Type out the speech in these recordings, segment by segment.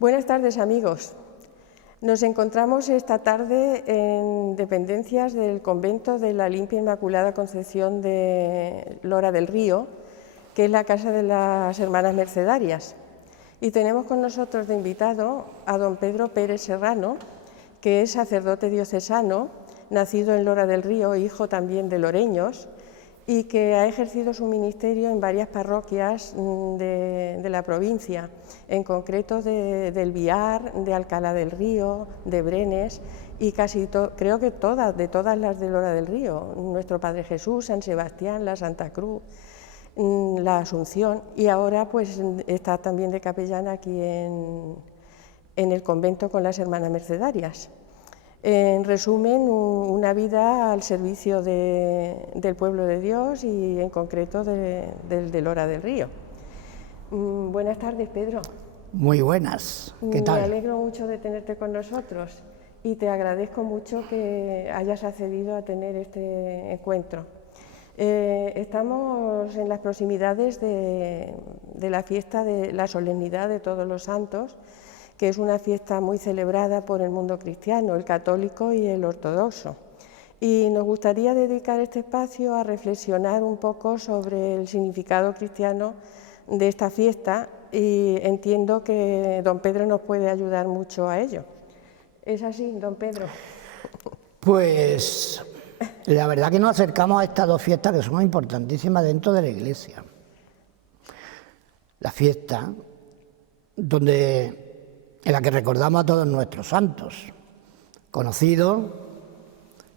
Buenas tardes, amigos. Nos encontramos esta tarde en dependencias del convento de la Limpia Inmaculada Concepción de Lora del Río, que es la casa de las Hermanas Mercedarias. Y tenemos con nosotros de invitado a don Pedro Pérez Serrano, que es sacerdote diocesano, nacido en Lora del Río, hijo también de loreños, y que ha ejercido su ministerio en varias parroquias de la provincia, en concreto del Viar, de Alcalá del Río, de Brenes y creo que de todas las de Lora del Río, Nuestro Padre Jesús, San Sebastián, la Santa Cruz, la Asunción, y ahora pues está también de capellana aquí en el convento con las Hermanas Mercedarias. En resumen, una vida al servicio del pueblo de Dios y en concreto de Lora del Río. Buenas tardes, Pedro. Muy buenas, ¿qué tal? Me alegro mucho de tenerte con nosotros y te agradezco mucho que hayas accedido a tener este encuentro. Estamos en las proximidades de la fiesta de la solemnidad de Todos los Santos, que es una fiesta muy celebrada por el mundo cristiano, el católico y el ortodoxo. Y nos gustaría dedicar este espacio a reflexionar un poco sobre el significado cristiano de esta fiesta y entiendo que don Pedro nos puede ayudar mucho a ello. ¿Es así, don Pedro? Pues la verdad que nos acercamos a estas dos fiestas que son importantísimas dentro de la Iglesia. La fiesta en la que recordamos a todos nuestros santos, conocidos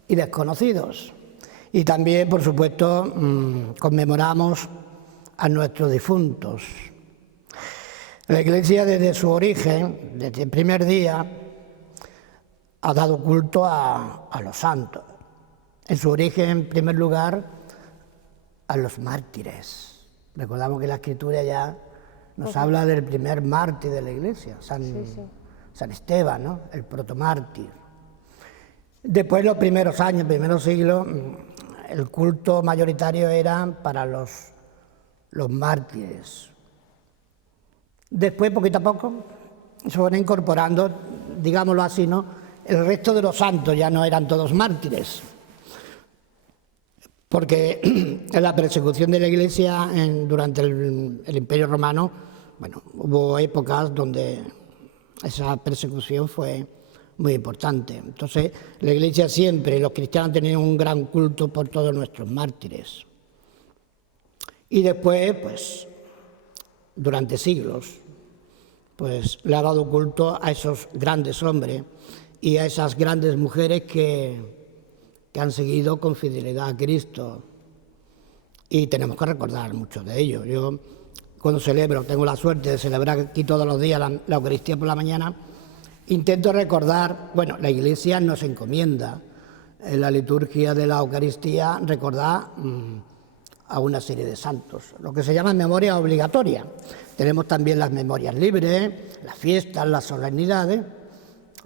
y desconocidos. Y también, por supuesto, conmemoramos a nuestros difuntos. La Iglesia, desde su origen, desde el primer día, ha dado culto a los santos. En su origen, en primer lugar, a los mártires. Recordamos que la Escritura ya nos habla del primer mártir de la Iglesia, San Esteban, ¿no? El protomártir. Después, los primeros años, primeros siglos, el culto mayoritario era para los mártires. Después, poquito a poco, se van incorporando, digámoslo así, ¿no? El resto de los santos ya no eran todos mártires, porque en la persecución de la Iglesia durante el Imperio Romano, bueno, hubo épocas donde esa persecución fue muy importante. Entonces, la Iglesia siempre, los cristianos tenían un gran culto por todos nuestros mártires. Y después, pues, durante siglos, pues le ha dado culto a esos grandes hombres y a esas grandes mujeres que han seguido con fidelidad a Cristo. Y tenemos que recordar muchos de ellos. Yo, cuando tengo la suerte de celebrar aquí todos los días la Eucaristía por la mañana, intento recordar, bueno, la Iglesia nos encomienda en la liturgia de la Eucaristía recordar a una serie de santos, lo que se llama memoria obligatoria. Tenemos también las memorias libres, las fiestas, las solemnidades,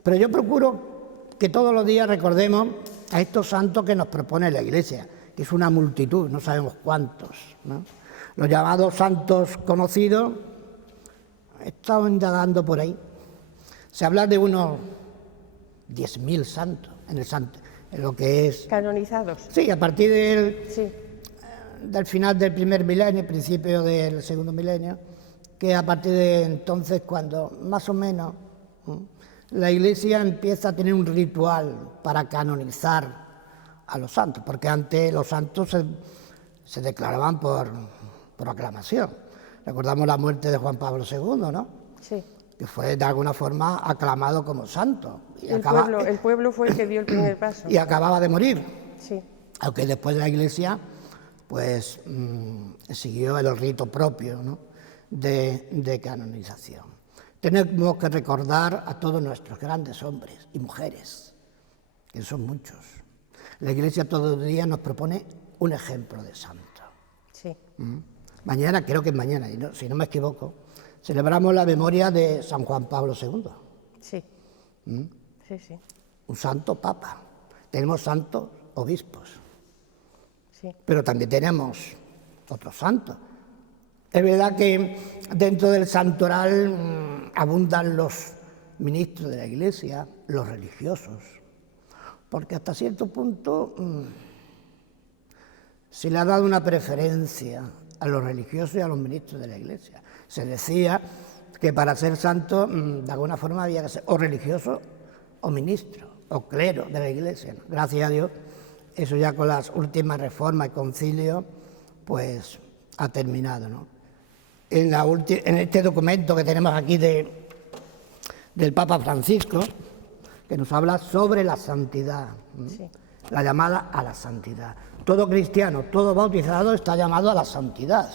pero yo procuro que todos los días recordemos a estos santos que nos propone la Iglesia, que es una multitud, no sabemos cuántos, ¿no? Los llamados santos conocidos, he estado indagando por ahí, se habla de unos 10.000 santos en lo que es... ¿Canonizados? Sí, a partir del final del primer milenio, principio del segundo milenio, que a partir de entonces, cuando más o menos la Iglesia empieza a tener un ritual para canonizar a los santos, porque antes los santos se declaraban por aclamación. Recordamos la muerte de Juan Pablo II, ¿no? Sí. Que fue de alguna forma aclamado como santo. Y el pueblo fue el que dio el primer paso. Y acababa de morir. Sí. Aunque después la Iglesia pues siguió el rito propio, ¿no? de canonización. Tenemos que recordar a todos nuestros grandes hombres y mujeres, que son muchos. La Iglesia todos los días nos propone un ejemplo de santo. Sí. Mañana, creo que es mañana, si no me equivoco, celebramos la memoria de San Juan Pablo II. Sí. Sí. Un santo papa. Tenemos santos obispos. Sí. Pero también tenemos otros santos. Es verdad que dentro del santoral abundan los ministros de la Iglesia, los religiosos, porque hasta cierto punto se le ha dado una preferencia a los religiosos y a los ministros de la Iglesia. Se decía que para ser santo, de alguna forma, había que ser o religioso o ministro o clero de la Iglesia, ¿no? Gracias a Dios, eso ya con las últimas reformas y concilios, pues ha terminado, ¿no? En este documento que tenemos aquí del Papa Francisco, que nos habla sobre la santidad, sí, la llamada a la santidad. Todo cristiano, todo bautizado está llamado a la santidad,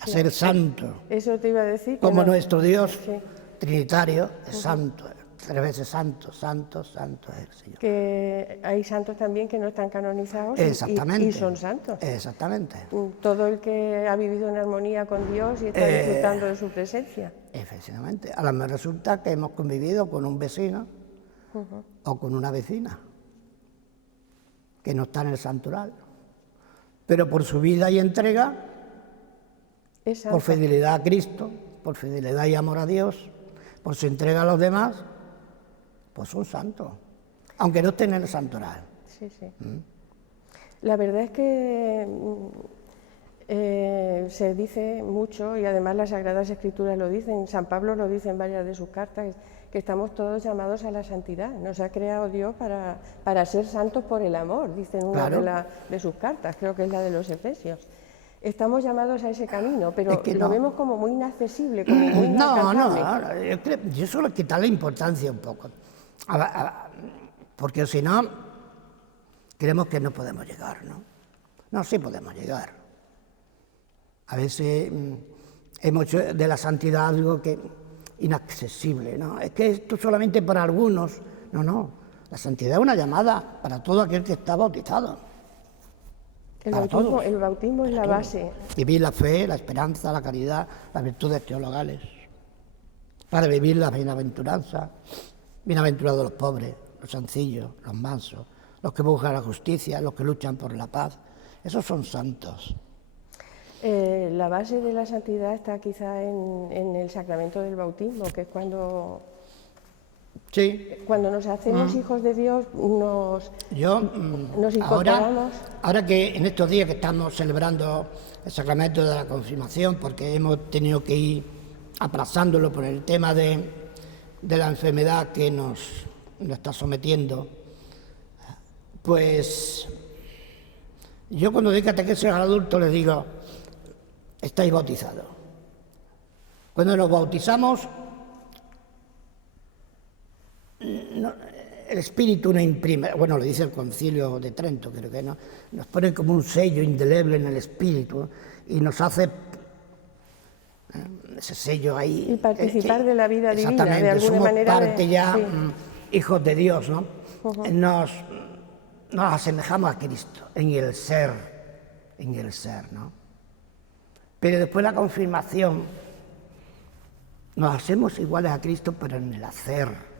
a ser santo. Eso te iba a decir. Como nuestro Dios sí, trinitario es santo, 3 veces santo, santo, santo es el Señor. Que hay santos también que no están canonizados y son santos. Exactamente. Todo el que ha vivido en armonía con Dios y está disfrutando de su presencia. Efectivamente. A lo mejor resulta que hemos convivido con un vecino o con una vecina que no está en el santoral, pero por su vida y entrega, por fidelidad a Cristo, por fidelidad y amor a Dios, por su entrega a los demás, pues son santos, aunque no estén en el santoral. Sí, sí. La verdad es que se dice mucho, y además las Sagradas Escrituras lo dicen, San Pablo lo dice en varias de sus cartas, que estamos todos llamados a la santidad. Nos ha creado Dios para ser santos por el amor, dice en una de sus cartas, creo que es la de los Efesios. Estamos llamados a ese camino, pero es que lo vemos como muy inaccesible, como muy inalcanzable. No, yo solo quitarle importancia un poco, porque si no, creemos que no podemos llegar, ¿no? No, sí podemos llegar. A veces hemos hecho de la santidad algo que inaccesible, ¿no? Es que esto solamente para algunos. No, la santidad es una llamada para todo aquel que está bautizado. El bautismo es la base. Vivir la fe, la esperanza, la caridad, las virtudes teologales, para vivir la bienaventuranza. Bienaventurados los pobres, los sencillos, los mansos, los que buscan la justicia, los que luchan por la paz. Esos son santos. La base de la santidad está quizá en el sacramento del bautismo, que es cuando nos hacemos hijos de Dios, nos incorporamos. Ahora que en estos días que estamos celebrando el sacramento de la confirmación, porque hemos tenido que ir aplazándolo por el tema de la enfermedad que nos está sometiendo, pues yo cuando doy catequesis al adulto les digo: estáis bautizados. Cuando nos bautizamos, el Espíritu nos imprime, bueno, lo dice el Concilio de Trento, creo que no, nos pone como un sello indeleble en el Espíritu y nos hace ese sello ahí. Y participar de la vida divina, de alguna somos manera. Parte ya, hijos de Dios, ¿no? Nos asemejamos a Cristo en el ser, ¿no? Pero después la confirmación, nos hacemos iguales a Cristo, pero en el hacer.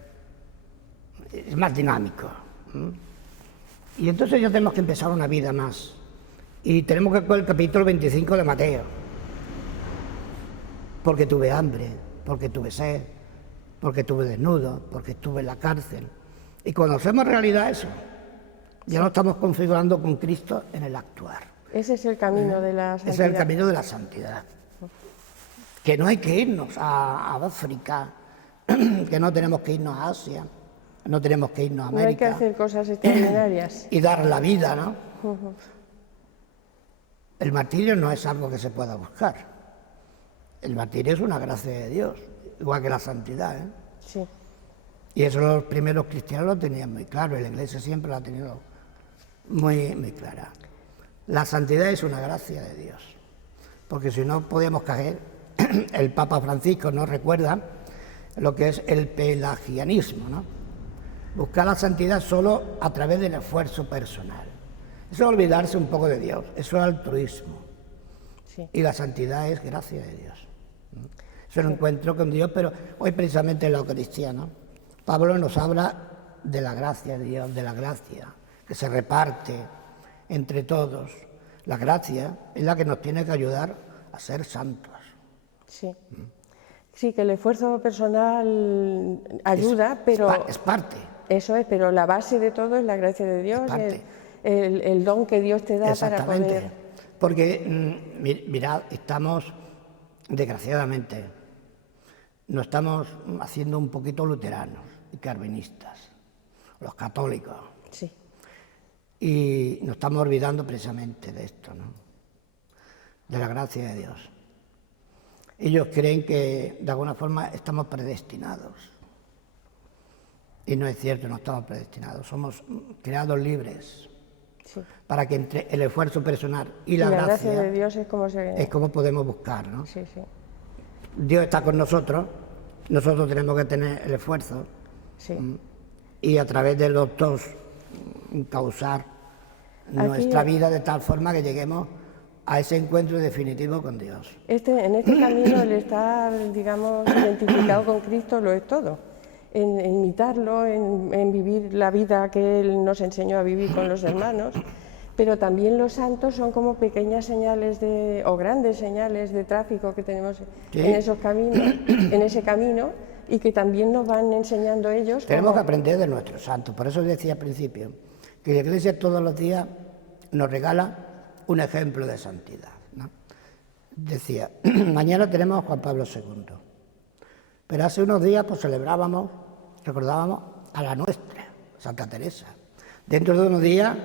Es más dinámico. Y entonces ya tenemos que empezar una vida más. Y tenemos que coger el capítulo 25 de Mateo. Porque tuve hambre, porque tuve sed, porque estuve desnudo, porque estuve en la cárcel. Y cuando hacemos realidad eso, ya nos estamos configurando con Cristo en el actuar. Ese es el camino de la santidad. Ese es el camino de la santidad. Que no hay que irnos a África, que no tenemos que irnos a Asia, no tenemos que irnos a América. No hay que hacer cosas extraordinarias. Y dar la vida, ¿no? El martirio no es algo que se pueda buscar. El martirio es una gracia de Dios, igual que la santidad, ¿eh? Sí. Y eso los primeros cristianos lo tenían muy claro, y la Iglesia siempre lo ha tenido muy, muy clara. La santidad es una gracia de Dios, porque si no podemos caer, el Papa Francisco nos recuerda lo que es el pelagianismo, ¿no? Buscar la santidad solo a través del esfuerzo personal. Eso es olvidarse un poco de Dios, eso es altruismo. Sí. Y la santidad es gracia de Dios. Es un encuentro con Dios, pero hoy precisamente en la Eucaristía, ¿no? Pablo nos habla de la gracia de Dios, de la gracia que se reparte entre todos. La gracia es la que nos tiene que ayudar a ser santos. Sí. Sí, que el esfuerzo personal ayuda, pero... Es parte. Eso es, pero la base de todo es la gracia de Dios, el don que Dios te da para poder... Porque, mirad, estamos, desgraciadamente, nos estamos haciendo un poquito luteranos y calvinistas, los católicos. Sí. Y nos estamos olvidando precisamente de esto, ¿no? De la gracia de Dios. Ellos creen que, de alguna forma, estamos predestinados. Y no es cierto, no estamos predestinados. Somos creados libres. Sí. Para que entre el esfuerzo personal y la gracia de Dios es como podemos buscar, ¿no? Sí, sí. Dios está con nosotros tenemos que tener el esfuerzo. Sí. Y a través de los dos causar nuestra vida de tal forma que lleguemos a ese encuentro definitivo con Dios. En este camino el estar, digamos, identificado con Cristo lo es todo. En imitarlo, en vivir la vida que Él nos enseñó a vivir con los hermanos, pero también los santos son como pequeñas señales o grandes señales de tráfico que tenemos en esos caminos, en ese camino, y que también nos van enseñando ellos. Tenemos que aprender de nuestros santos, por eso decía al principio, que la Iglesia todos los días nos regala un ejemplo de santidad, ¿no? Decía, mañana tenemos a Juan Pablo II, pero hace unos días pues recordábamos a la nuestra, Santa Teresa. Dentro de unos días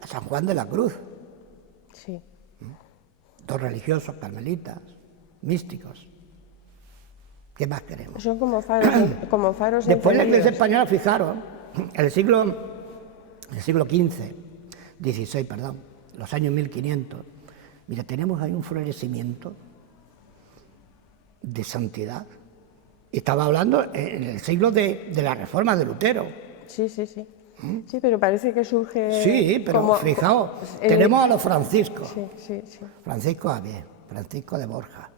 a San Juan de la Cruz. Sí. Dos religiosos, carmelitas, místicos. ¿Qué más queremos? Son como faros Después la Iglesia española, fijaros, en el siglo XVI, los años 1500, mira, tenemos ahí un florecimiento de santidad. Estaba hablando en el siglo de la Reforma de Lutero. Sí, sí, sí. Sí, pero parece que surge... Sí, pero fijaos, tenemos a los franciscos. Sí, sí, sí. Francisco Javier, Francisco de Borja.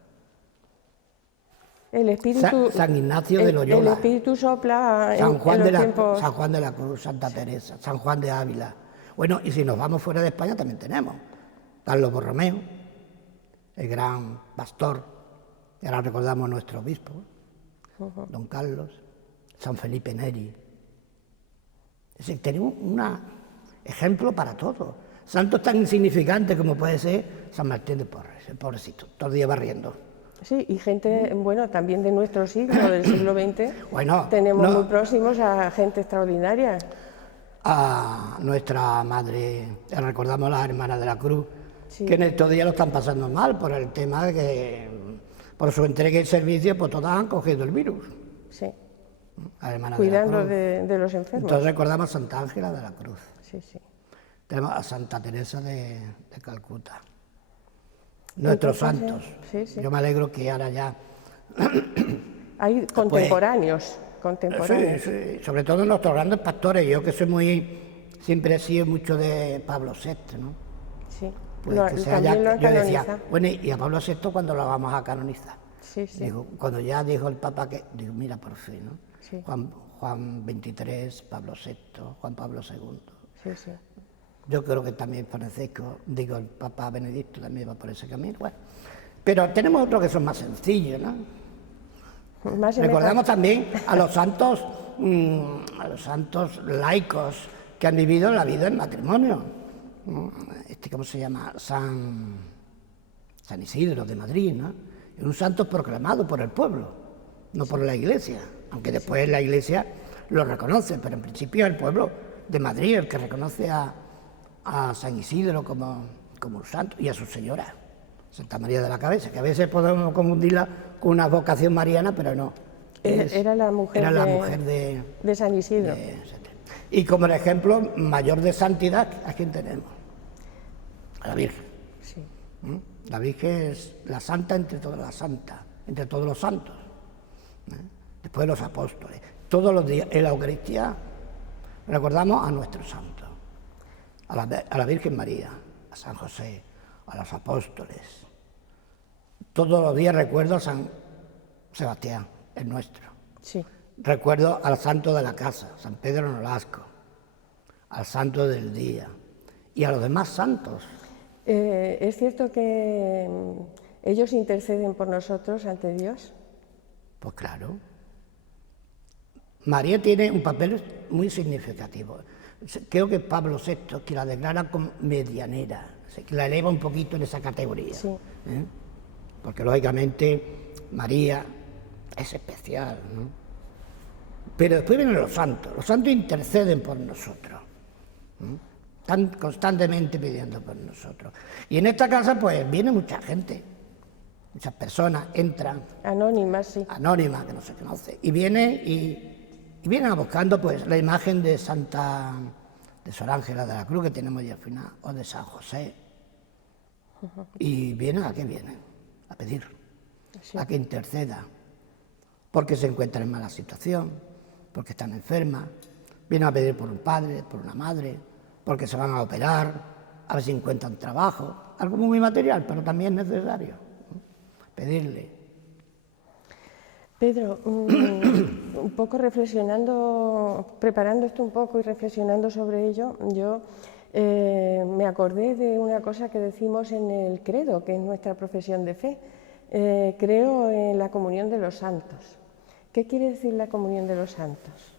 El espíritu... San Ignacio de Loyola. El espíritu sopla San Juan tiempos... de la Cruz, Santa Teresa, San Juan de Ávila. Bueno, y si nos vamos fuera de España también tenemos Carlos Borromeo, el gran pastor, y ahora recordamos a nuestro obispo, don Carlos, San Felipe Neri. Es decir, tenemos un ejemplo para todo. Santos tan insignificantes como puede ser San Martín de Porres, el pobrecito, todo el día barriendo. Sí, y gente, bueno, también de nuestro siglo, del siglo XX, bueno, tenemos muy próximos a gente extraordinaria. A nuestra madre, recordamos a las hermanas de la Cruz, sí, que en estos días lo están pasando mal por el tema de que, por su entrega y servicio, pues todas han cogido el virus. Sí. Cuidando de los enfermos. Entonces recordamos a Santa Ángela de la Cruz. Sí, sí. Tenemos a Santa Teresa de Calcuta. Nuestros santos. Sí, sí. Yo me alegro que ahora ya... Hay contemporáneos. Sí, sí. Sobre todo nuestros grandes pastores. Yo que siempre he sido mucho de Pablo VI, ¿no? Sí. Pues yo decía, bueno, ¿y a Pablo VI cuándo lo vamos a canonizar? Sí, sí. Digo, cuando ya dijo el Papa que... Digo, mira, por fin, ¿no? Sí. Juan XXIII, Pablo VI, Juan Pablo II. Sí, sí. Yo creo que también Francisco, el Papa Benedicto también va por ese camino. Bueno, pero tenemos otros que son más sencillos, ¿no? Recordamos también a los santos laicos que han vivido la vida en matrimonio. ¿Cómo se llama? San Isidro de Madrid, ¿no? Es un santo proclamado por el pueblo, no por la Iglesia, aunque después la Iglesia lo reconoce, pero en principio es el pueblo de Madrid el que reconoce a San Isidro como un santo y a su señora, Santa María de la Cabeza, que a veces podemos confundirla con una vocación mariana, pero no. Era la mujer de San Isidro. Y como el ejemplo mayor de santidad, ¿a quién tenemos? A la Virgen. Sí. La Virgen es la santa entre todas las santas, entre todos los santos. Después los apóstoles. Todos los días en la Eucaristía recordamos a nuestros santos, a la Virgen María, a San José, a los apóstoles. Todos los días recuerdo a San Sebastián, el nuestro. Sí. Recuerdo al santo de la casa, San Pedro Nolasco, al santo del día y a los demás santos. Es cierto que ¿Ellos interceden por nosotros ante Dios? Pues claro. María tiene un papel muy significativo. Creo que Pablo VI, que la declara como medianera, que la eleva un poquito en esa categoría. Sí. Porque lógicamente María es especial, ¿no? Pero después vienen los santos interceden por nosotros, están constantemente pidiendo por nosotros. Y en esta casa pues viene mucha gente, muchas personas entran. Anónimas, sí. Anónimas, que no se conoce, y vienen buscando pues la imagen de Sor Ángela de la Cruz que tenemos ya al final, o de San José. Y vienen, ¿a qué vienen? A pedir, sí, a que interceda, porque se encuentran en mala situación, porque están enfermas, vienen a pedir por un padre, por una madre, porque se van a operar, a ver si encuentran trabajo, algo muy material, pero también es necesario pedirle. Pedro, un poco reflexionando, preparando esto un poco y reflexionando sobre ello, yo me acordé de una cosa que decimos en el credo, que es nuestra profesión de fe. Creo en la comunión de los santos. ¿Qué quiere decir la comunión de los santos?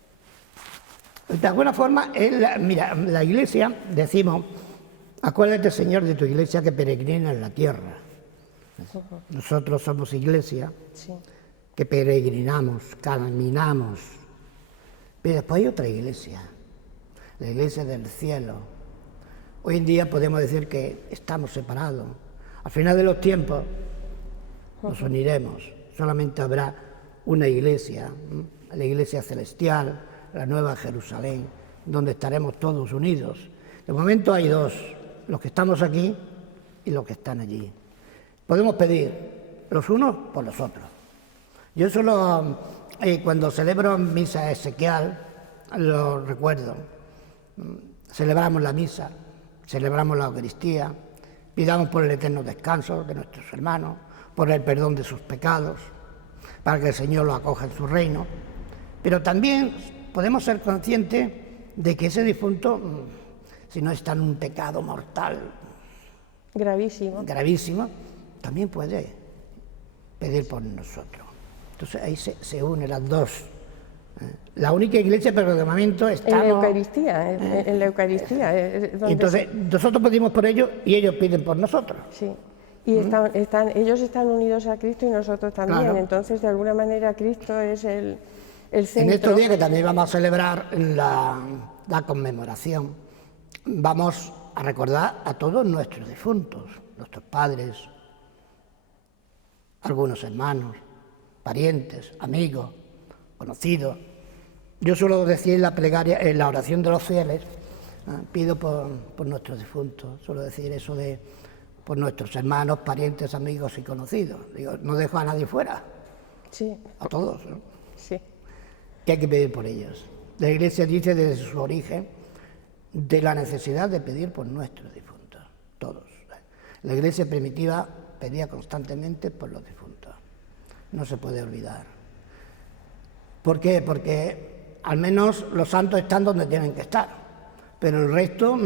De alguna forma, mira, la Iglesia, decimos, acuérdate, Señor, de tu Iglesia que peregrina en la tierra. Nosotros somos Iglesia, sí, que peregrinamos, caminamos. Pero después hay otra Iglesia, la Iglesia del cielo. Hoy en día podemos decir que estamos separados. Al final de los tiempos nos uniremos. Solamente habrá una Iglesia, la Iglesia celestial, la Nueva Jerusalén, donde estaremos todos unidos. De momento hay dos, los que estamos aquí y los que están allí. Podemos pedir los unos por los otros. Yo solo, cuando celebro misa ezequial, lo recuerdo. Celebramos la misa, celebramos la Eucaristía, pidamos por el eterno descanso de nuestros hermanos, por el perdón de sus pecados, para que el Señor los acoja en su reino. Pero también podemos ser conscientes de que ese difunto, si no está en un pecado mortal gravísimo, también puede pedir por nosotros. Entonces ahí se unen las dos. La única Iglesia, pero de momento estamos... En la Eucaristía, en la Eucaristía. Entonces nosotros pedimos por ellos y ellos piden por nosotros. Sí. Y ellos están unidos a Cristo y nosotros también. Claro. Entonces, de alguna manera, Cristo es el centro. En estos días que también vamos a celebrar la conmemoración, vamos a recordar a todos nuestros difuntos, nuestros padres, algunos hermanos, parientes, amigos, conocidos. Yo suelo decir en la plegaria, en la oración de los fieles, pido por nuestros difuntos, suelo decir eso de por nuestros hermanos, parientes, amigos y conocidos. Digo, no dejo a nadie fuera. Sí. A todos, ¿no? Sí. Que hay que pedir por ellos. La Iglesia dice desde su origen de la necesidad de pedir por nuestros difuntos, todos. La Iglesia primitiva pedía constantemente por los difuntos. No se puede olvidar. ¿Por qué? Porque al menos los santos están donde tienen que estar, pero el resto...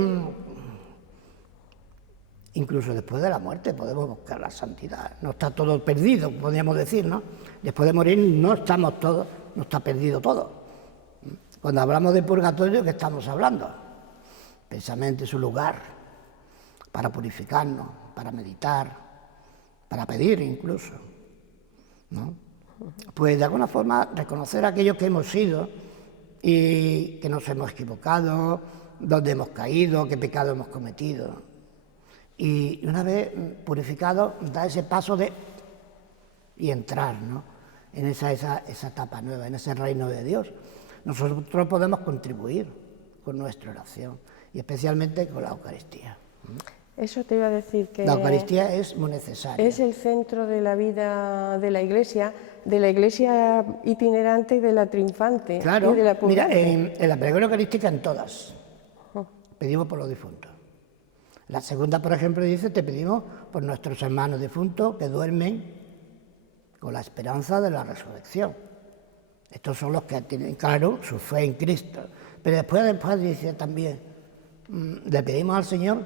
Incluso después de la muerte podemos buscar la santidad. No está todo perdido, podríamos decir, ¿no? Después de morir no estamos todos, no está perdido todo. Cuando hablamos de purgatorio, ¿qué estamos hablando? Precisamente es un lugar para purificarnos, para meditar, para pedir incluso, ¿no? Pues de alguna forma reconocer a aquellos que hemos sido y que nos hemos equivocado, dónde hemos caído, qué pecado hemos cometido. Y una vez purificado, da ese paso y entrar, ¿no?, en esa etapa nueva, en ese reino de Dios. Nosotros podemos contribuir con nuestra oración y especialmente con la Eucaristía. Eso te iba a decir, que la Eucaristía es muy necesaria. Es el centro de la vida de la Iglesia itinerante y de la triunfante. Claro, y de la mira, en la plegaria eucarística en todas pedimos por los difuntos. La segunda, por ejemplo, dice, te pedimos por nuestros hermanos difuntos que duermen con la esperanza de la resurrección. Estos son los que tienen claro su fe en Cristo. Pero después dice también, le pedimos al Señor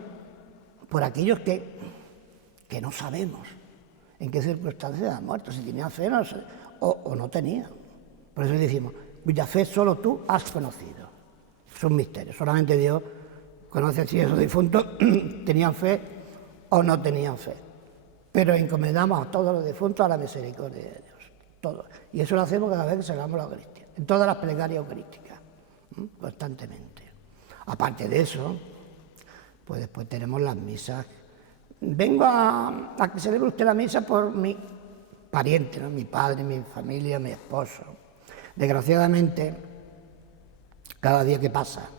por aquellos que no sabemos, en qué circunstancias ha muerto, si tenía fe o no tenía. Por eso decimos, cuya fe solo tú has conocido. Es un misterio, solamente Dios conoce si esos difuntos tenían fe o no tenían fe. Pero encomendamos a todos los difuntos a la misericordia de Dios, todos. Y eso lo hacemos cada vez que celebramos la Eucaristía, en todas las plegarias eucarísticas, constantemente. Aparte de eso, pues después tenemos las misas. Vengo a que celebre usted la misa por mi pariente, ¿no? Mi padre, mi familia, mi esposo. Desgraciadamente, cada día que pasa,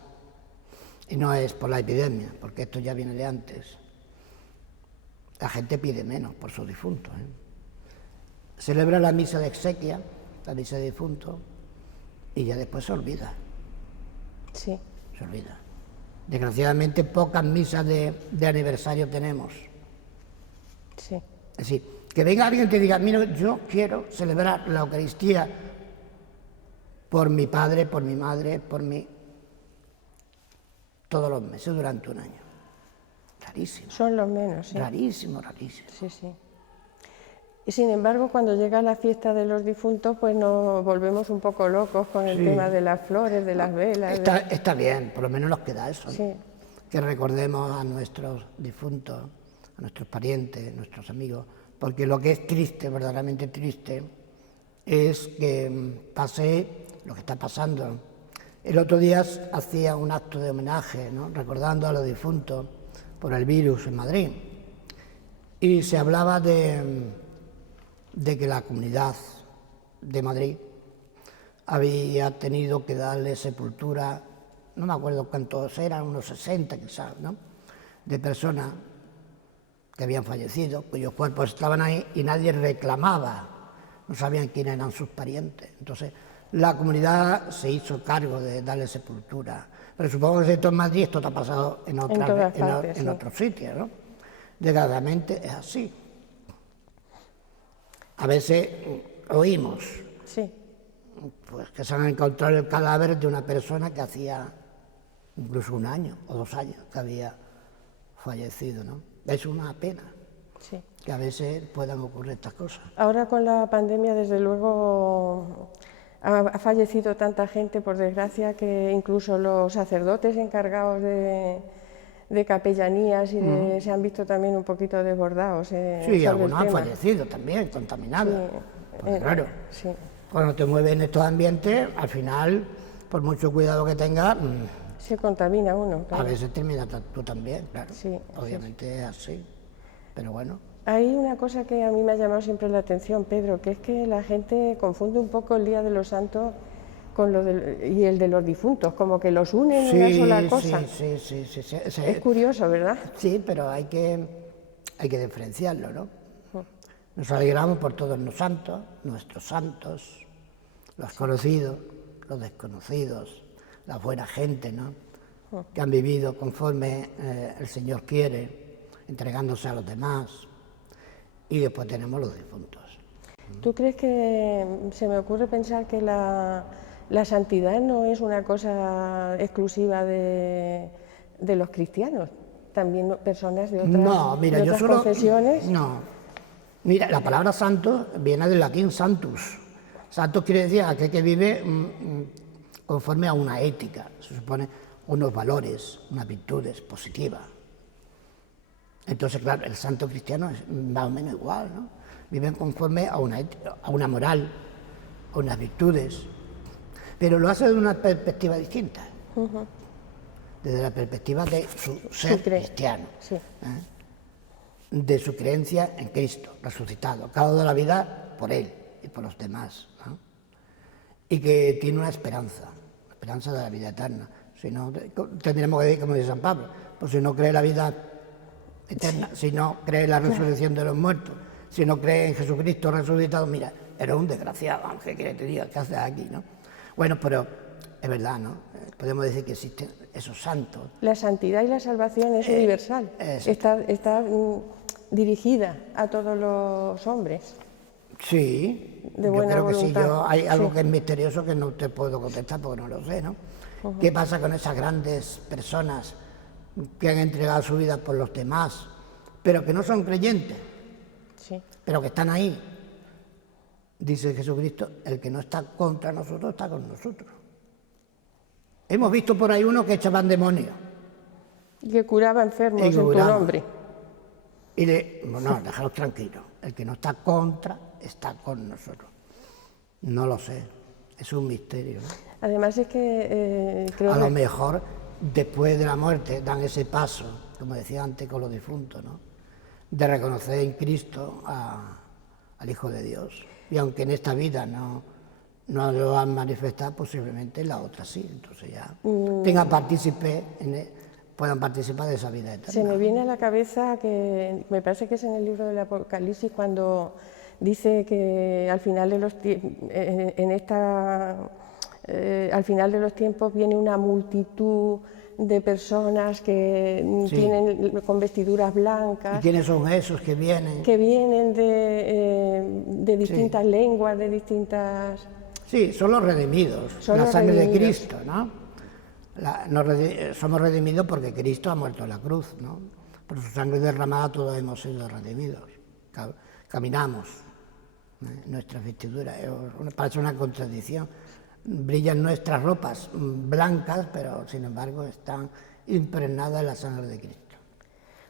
y no es por la epidemia, porque esto ya viene de antes, la gente pide menos por sus difuntos. Celebra la misa de exequia, la misa de difuntos, y ya después se olvida. Sí. Se olvida. Desgraciadamente, pocas misas de aniversario tenemos. Sí. Es decir, que venga alguien y te diga, mira, yo quiero celebrar la Eucaristía por mi padre, por mi madre, por mi... todos los meses durante un año. Rarísimo. Son los menos, sí. Rarísimo, rarísimo. Sí, sí. Y sin embargo, cuando llega la fiesta de los difuntos, pues nos volvemos un poco locos con el tema de las flores, de las velas. Está bien, por lo menos nos queda eso. Sí. Que recordemos a nuestros difuntos, a nuestros parientes, nuestros amigos, porque lo que es triste, verdaderamente triste, es que pase lo que está pasando. El otro día hacía un acto de homenaje, ¿no? Recordando a los difuntos por el virus en Madrid, y se hablaba de que la Comunidad de Madrid había tenido que darle sepultura, no me acuerdo cuántos eran, unos 60 quizás, ¿no?, de personas que habían fallecido, cuyos cuerpos estaban ahí y nadie reclamaba, no sabían quiénes eran sus parientes. Entonces, la comunidad se hizo cargo de darle sepultura. Pero supongo que esto en Madrid, esto te ha pasado en otros sitios, ¿no? Desgraciadamente es así. A veces oímos pues, que se han encontrado el cadáver de una persona que hacía incluso 1 año o 2 años que había fallecido, ¿no? Es una pena que a veces puedan ocurrir estas cosas. Ahora con la pandemia, desde luego, ha fallecido tanta gente, por desgracia, que incluso los sacerdotes encargados de capellanías y se han visto también un poquito desbordados. Sí, algunos han fallecido también, contaminados. Pues claro, cuando te mueves en estos ambientes, al final, por mucho cuidado que tengas, se contamina uno. Claro. A veces termina tú también, claro. Obviamente es así, pero bueno. Hay una cosa que a mí me ha llamado siempre la atención, Pedro, que es que la gente confunde un poco el Día de los Santos con y el de los difuntos, como que los unen en una sola cosa. Sí. Es curioso, ¿verdad? Sí, pero hay que diferenciarlo, ¿no? Nos alegramos por todos los santos, nuestros santos, los conocidos, los desconocidos, la buena gente, ¿no?, que han vivido conforme el Señor quiere, entregándose a los demás. Y después tenemos los difuntos. ¿Tú crees que se me ocurre pensar que la santidad no es una cosa exclusiva de los cristianos? También personas de otras confesiones. No, mira, la palabra santo viene del latín santus. Santos quiere decir aquel que vive conforme a una ética, se supone, unos valores, unas virtudes positivas. Entonces, claro, el santo cristiano es más o menos igual, ¿no? Viven conforme a una moral, a unas virtudes, pero lo hace desde una perspectiva distinta, desde la perspectiva de su ser cristiano, de su creencia en Cristo, resucitado, que ha dado la vida por Él y por los demás, ¿no? Y que tiene una esperanza de la vida eterna. Si no, tendremos que decir, como dice San Pablo, pues si no cree la vida eterna, si no cree en la resurrección de los muertos, si no cree en Jesucristo resucitado, mira, eres un desgraciado, aunque quiere que te diga, ¿qué haces aquí, no? Bueno, pero es verdad, ¿no? Podemos decir que existen esos santos. La santidad y la salvación es universal, está dirigida a todos los hombres. Sí, de buena voluntad. Yo creo que sí. Hay algo que es misterioso que no te puedo contestar porque no lo sé, ¿no? ¿Qué pasa con esas grandes personas que han entregado su vida por los demás, pero que no son creyentes? sí. pero que están ahí. Dice Jesucristo, el que no está contra nosotros está con nosotros. Hemos visto por ahí uno que echaban demonios. Y que curaba enfermos en tu nombre. Y bueno, dejaros tranquilos, el que no está contra está con nosotros. No lo sé, es un misterio, ¿no? Además es que creo a lo mejor después de la muerte dan ese paso, como decía antes con los difuntos, ¿no? De reconocer en Cristo al Hijo de Dios. Y aunque en esta vida no lo han manifestado, posiblemente en la otra sí. Entonces ya puedan participar de esa vida eterna. Se me viene a la cabeza que me parece que es en el libro del Apocalipsis cuando dice que al final de los tiempos viene una multitud de personas que tienen con vestiduras blancas. ¿Y quiénes son esos que vienen? Que vienen de distintas lenguas, de distintas... Sí, son los redimidos, la sangre de Cristo, ¿no? Somos redimidos porque Cristo ha muerto en la cruz, ¿no? Por su sangre derramada todos hemos sido redimidos. Caminamos, nuestras vestiduras, parece una contradicción. Brillan nuestras ropas blancas, pero sin embargo están impregnadas en la sangre de Cristo.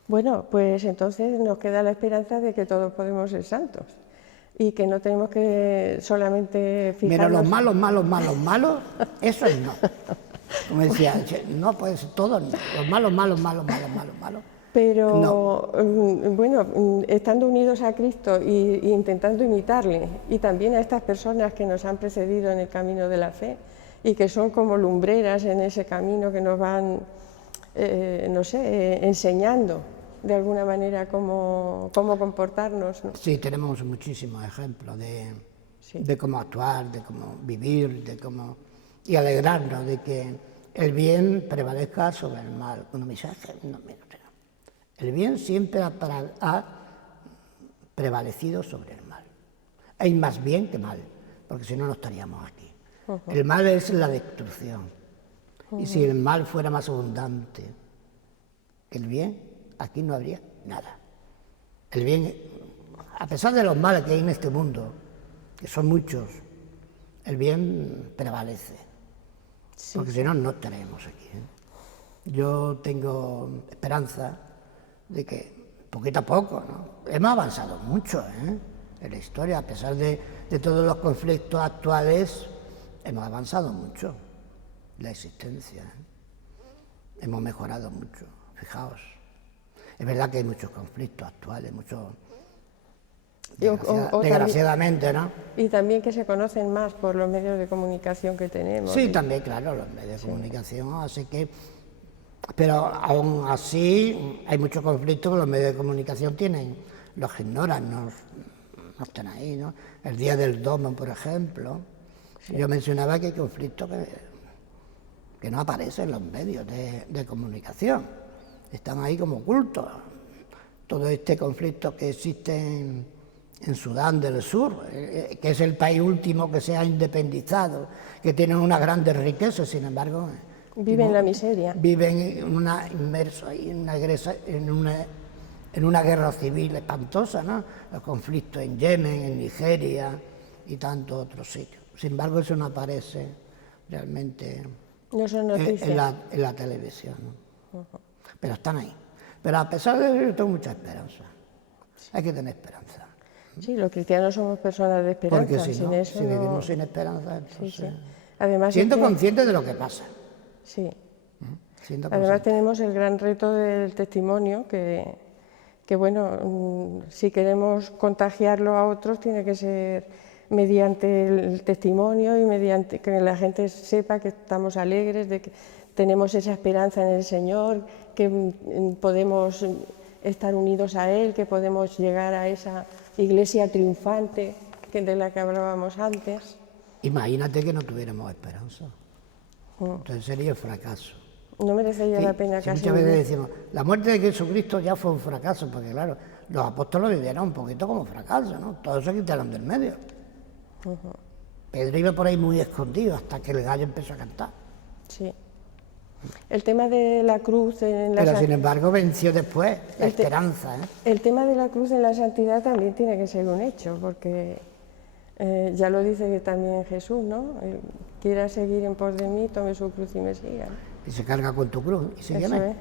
Bueno, pues entonces nos queda la esperanza de que todos podemos ser santos y que no tenemos que solamente fijarnos... Pero los malos, esos no. Como decía, no puede ser todos, los malos. Pero no. Bueno, estando unidos a Cristo e intentando imitarle, y también a estas personas que nos han precedido en el camino de la fe y que son como lumbreras en ese camino que nos van, enseñando de alguna manera cómo comportarnos, ¿no? Sí, tenemos muchísimos ejemplos de cómo actuar, de cómo vivir, y alegrarnos de que el bien prevalezca sobre el mal. Uno me dice, el bien siempre ha prevalecido sobre el mal. Hay más bien que mal, porque si no, no estaríamos aquí. El mal es la destrucción. Y si el mal fuera más abundante que el bien, aquí no habría nada. El bien, a pesar de los males que hay en este mundo, que son muchos, el bien prevalece. Sí. Porque si no, no estaríamos aquí. Yo tengo esperanza de que poquito a poco, ¿no? Hemos avanzado mucho en la historia, a pesar de todos los conflictos actuales, hemos avanzado mucho en la existencia. Hemos mejorado mucho, fijaos. Es verdad que hay muchos conflictos actuales, desgraciadamente, ¿no? Y también que se conocen más por los medios de comunicación que tenemos. Sí, también, claro, los medios de comunicación, así que... Pero aún así hay muchos conflictos que los medios de comunicación los ignoran, no están ahí, ¿no? El día del domo, por ejemplo, yo mencionaba que hay conflictos que no aparecen en los medios de comunicación, están ahí como ocultos. Todo este conflicto que existe en Sudán del Sur, que es el país último que se ha independizado, que tiene unas grandes riquezas, sin embargo... Viven en la miseria. Viven inmersos ahí en una guerra civil espantosa, ¿no? Los conflictos en Yemen, en Nigeria y tantos otros sitios. Sin embargo, eso no aparece realmente en la televisión, ¿no? Pero están ahí. Pero a pesar de eso, yo tengo mucha esperanza. Hay que tener esperanza. Sí, los cristianos somos personas de esperanza. Porque si vivimos sin esperanza, entonces... Sí. Además, siendo conscientes de lo que pasa. Sí. Además tenemos el gran reto del testimonio, que bueno, si queremos contagiarlo a otros tiene que ser mediante el testimonio y mediante que la gente sepa que estamos alegres, de que tenemos esa esperanza en el Señor, que podemos estar unidos a Él, que podemos llegar a esa iglesia triunfante de la que hablábamos antes. Imagínate que no tuviéramos esperanza. Entonces sería el fracaso. No merecería la pena casi. Muchas veces decimos, la muerte de Jesucristo ya fue un fracaso, porque claro, los apóstoles vivieron un poquito como fracaso, ¿no? Todos se quitaron del medio. Pedro iba por ahí muy escondido hasta que el gallo empezó a cantar. Sí. El tema de la cruz en la Pero sin embargo venció después la El te- esperanza, ¿eh? El tema de la cruz en la santidad también tiene que ser un hecho, porque ya lo dice también Jesús, ¿no? Quiera seguir en pos de mí, tome su cruz y me siga, ¿no? Y se carga con tu cruz y Eso sígueme. es,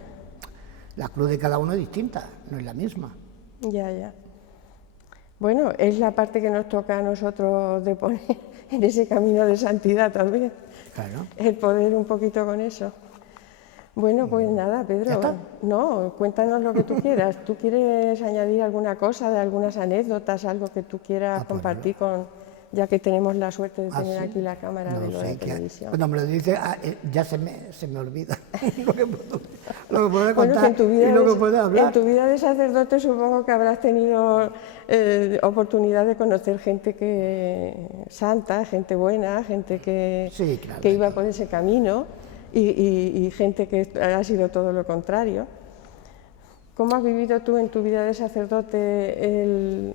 La cruz de cada uno es distinta, no es la misma. ya. Bueno, es la parte que nos toca a nosotros de poner en ese camino de santidad también, Claro. el poder un poquito con eso. Bueno, pues nada, Pedro. ¿Ya está? No, cuéntanos lo que tú quieras. ¿Tú quieres añadir alguna cosa, de algunas anécdotas, algo que tú quieras pues compartir con, ya que tenemos la suerte de ¿Ah, tener sí? aquí la cámara No de lo Lora sé, Televisión? cuando me lo dice, ya se me olvida lo que puedo Bueno, que contar en tu vida y lo que de- puedo hablar. En tu vida de sacerdote supongo que habrás tenido oportunidad de conocer gente santa, gente buena, gente Sí, claro, que de iba todo. por ese camino y gente que ha sido todo lo contrario. ¿Cómo has vivido tú en tu vida de sacerdote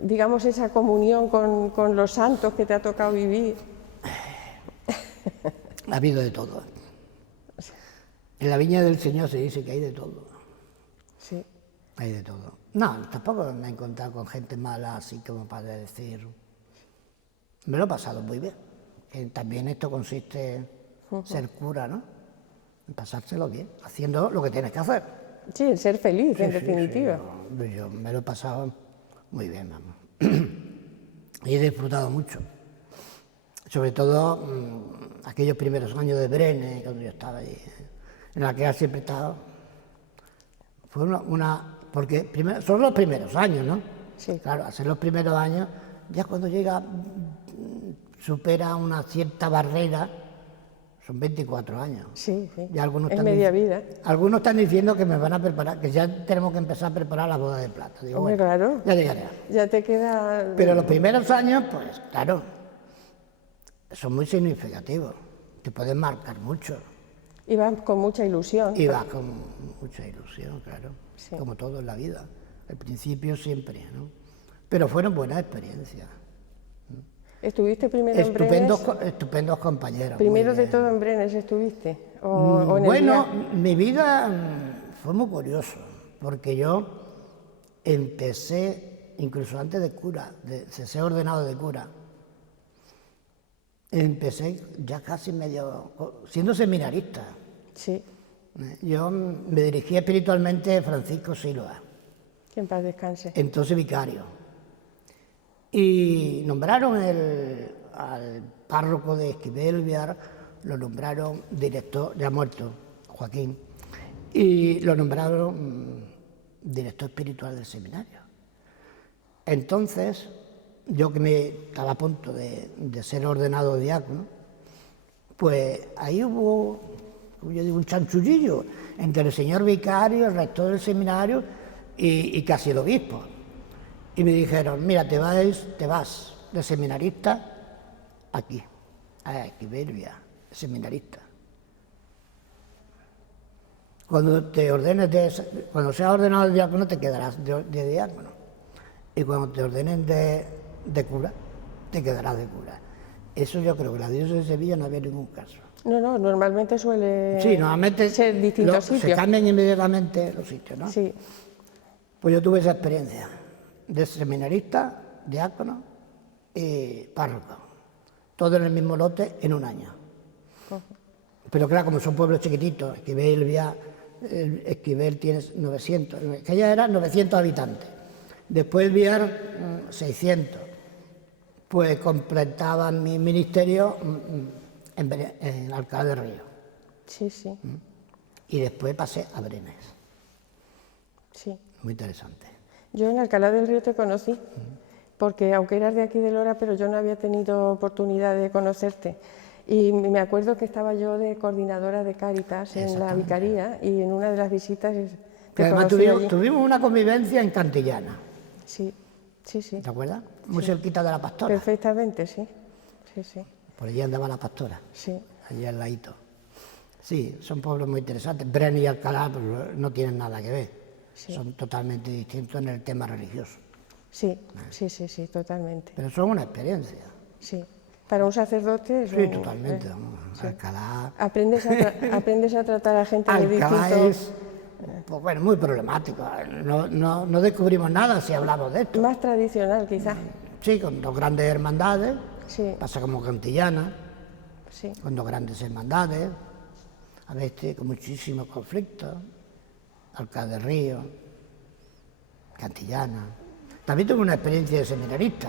digamos, esa comunión con los santos que te ha tocado vivir? Ha habido de todo. En la viña del Señor se dice que hay de todo. Sí. Hay de todo. No, tampoco me he encontrado con gente mala, así como para decir. Me lo he pasado muy bien. Que también esto consiste en ser cura, ¿no? En pasárselo bien, haciendo lo que tienes que hacer. Sí, el ser feliz, en Sí, definitiva. sí, yo me lo he pasado muy bien, vamos. Y he disfrutado mucho. Sobre todo aquellos primeros años de Brene, cuando yo estaba ahí, en la que ha siempre estado. Fue porque son los primeros años, ¿no? Sí. Claro, al ser los primeros años, ya cuando llega, supera una cierta barrera, son 24 años. Sí, sí. Y algunos Es están media vida. Algunos están diciendo que me van a preparar, que ya tenemos que empezar a preparar la boda de plata. Digo, Hombre, bueno, claro. ya llegaré. Ya te queda... Pero los primeros años, pues claro, son muy significativos. Te pueden marcar mucho. Y vas con mucha ilusión. Y vas con mucha ilusión, claro. Sí. Como todo en la vida. Al principio siempre, ¿no? Pero fueron buenas experiencias. ¿Estuviste primero en Brenes? Estupendos compañeros. Primero muy de bien. todo en Brenes estuviste. O en el Bueno, día- mi vida fue muy curioso, porque yo empecé, incluso antes de cura, de ser ordenado de cura, empecé ya casi siendo seminarista. Sí, Yo me dirigía espiritualmente a Francisco Silva, que en paz descanse. entonces vicario. Y nombraron al párroco de Esquivel Viar, lo nombraron director, ya muerto, Joaquín, y lo nombraron director espiritual del seminario. Entonces, yo que estaba a punto de ser ordenado diácono, pues ahí hubo, como yo digo, un chanchullillo entre el señor vicario, el rector del seminario y casi el obispo. Y me dijeron, mira, te vas de seminarista aquí, a Esquivel, seminarista. Cuando seas ordenado de diácono, te quedarás de diácono. Y cuando te ordenen de cura, te quedarás de cura. Eso yo creo que la diócesis de Sevilla no había ningún caso. No, normalmente suele Sí, normalmente ser distintos se sitios. cambian inmediatamente los sitios, ¿no? Sí, Pues yo tuve esa experiencia de seminarista, diácono y párroco. Todo en el mismo lote en un año. Pero claro, como son pueblos chiquititos, Esquivel tiene 900, que ya eran 900 habitantes. Después el Viar, 600. Pues completaban mi ministerio en Alcalá de Río. sí, sí, Y después pasé a Brenes. sí. Muy interesante. Yo en Alcalá del Río te conocí, porque aunque eras de aquí de Lora, pero yo no había tenido oportunidad de conocerte. Y me acuerdo que estaba yo de coordinadora de Cáritas en la vicaría y en una de las visitas Que te además conocí allí. tuvimos una convivencia en Cantillana, Sí, sí, sí. ¿te acuerdas? Muy cerquita de la Pastora. Perfectamente, sí. Sí, sí, Por allí andaba la Pastora, sí. allí al ladito. Sí, son pueblos muy interesantes. Brenes y Alcalá pues, no tienen nada que ver. Sí. Son totalmente distintos en el tema religioso. Sí, sí, sí, sí, totalmente. Pero son una experiencia. Sí. Para un sacerdote es Sí, totalmente. Vamos. sí. Alcalá, Aprendes a tratar a gente de Alcalá distintos... es pues, bueno, muy problemático. No descubrimos nada si hablamos de esto. Más tradicional, quizás. Sí, con dos grandes hermandades, Sí, pasa como Cantillana, sí. con dos grandes hermandades, a veces con muchísimos conflictos, Alcalá de Río, Cantillana. También tuve una experiencia de seminarista,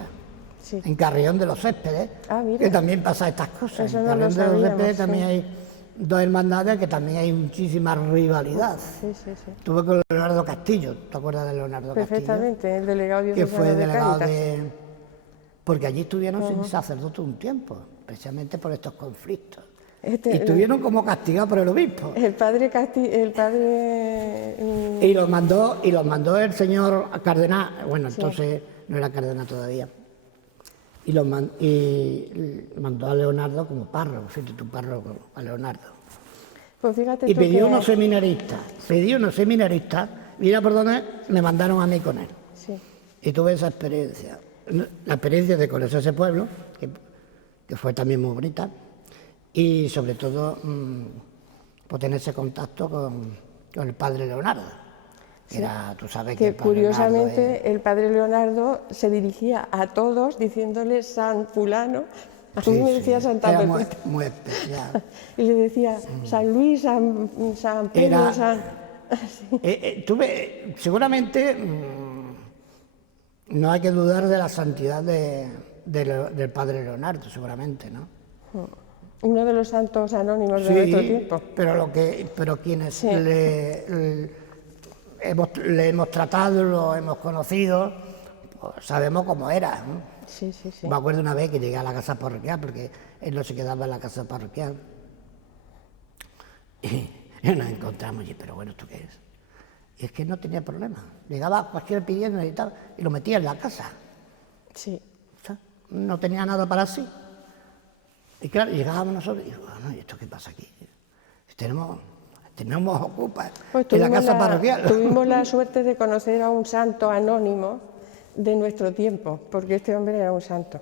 Sí. en Carrión de los Céspedes, Ah, mira. que también pasa estas cosas. Eso En no lo Carrión de los sabíamos, Céspedes sí. también hay dos hermandades que también hay muchísima rivalidad. Sí, sí, sí. Estuve con Leonardo Castillo, ¿te acuerdas de Leonardo Castillo? Perfectamente, el delegado Que diocesano fue de delegado Cáritas. de... Porque allí estuvieron sin sacerdote un tiempo, precisamente por estos conflictos. Y estuvieron como castigados por el obispo. El padre Y los mandó el señor cardenal, bueno, entonces no era cardenal todavía. Y mandó a Leonardo como párroco, fíjate tu párroco, a Leonardo. Pues fíjate Y tú pidió que- unos seminaristas, mira por dónde me mandaron a mí con él. Sí, Y tuve esa experiencia, la experiencia de conocer ese pueblo, que fue también muy bonita, y sobre todo por tener ese contacto con el padre Leonardo, que era, tú sabes que el que padre Leonardo curiosamente el padre Leonardo se dirigía a todos diciéndole San Fulano, a mí me decía Santa era muy, Perpetua, muy especial. y le decía San Luis, San Pedro, Era- San... Seguramente no hay que dudar de la santidad del padre Leonardo, seguramente, ¿no? Uno de los santos anónimos de nuestro tiempo. pero quienes Sí. le hemos tratado, lo hemos conocido, pues sabemos cómo era, ¿no? Sí, sí, sí. Me acuerdo una vez que llegué a la casa parroquial, porque él no se quedaba en la casa parroquial. Y nos encontramos, y pero bueno, ¿esto qué es? Y es que no tenía problema. Llegaba cualquier pidiendo y tal, y lo metía en la casa. Sí. O sea, no tenía nada para sí. Y claro, llegábamos nosotros y digo, bueno, ¿y esto qué pasa aquí? Tenemos ocupas Pues en la casa parroquial. tuvimos la suerte de conocer a un santo anónimo de nuestro tiempo, porque este hombre era un santo.